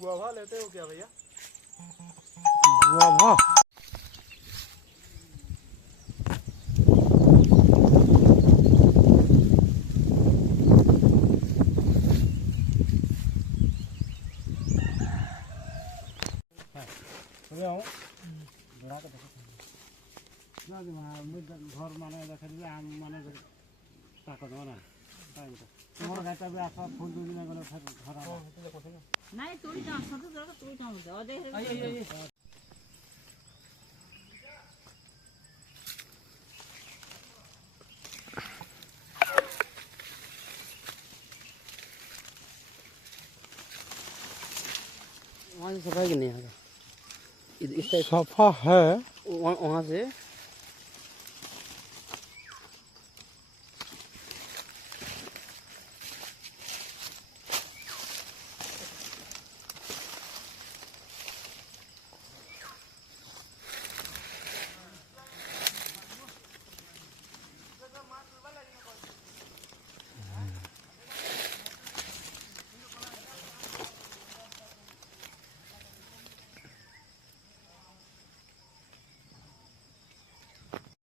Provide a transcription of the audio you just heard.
Guava लेते हो क्या भैया? गुआवा घर मान देखिए आम मान ताकत ना तुम्हार गाता भी आसा फूल दूध में गले फिर घर नहीं तोड़ी जा सब जगह तोड़ी जा दे वहाँ से सफाई नहीं है इस टाइप सफा है वहाँ से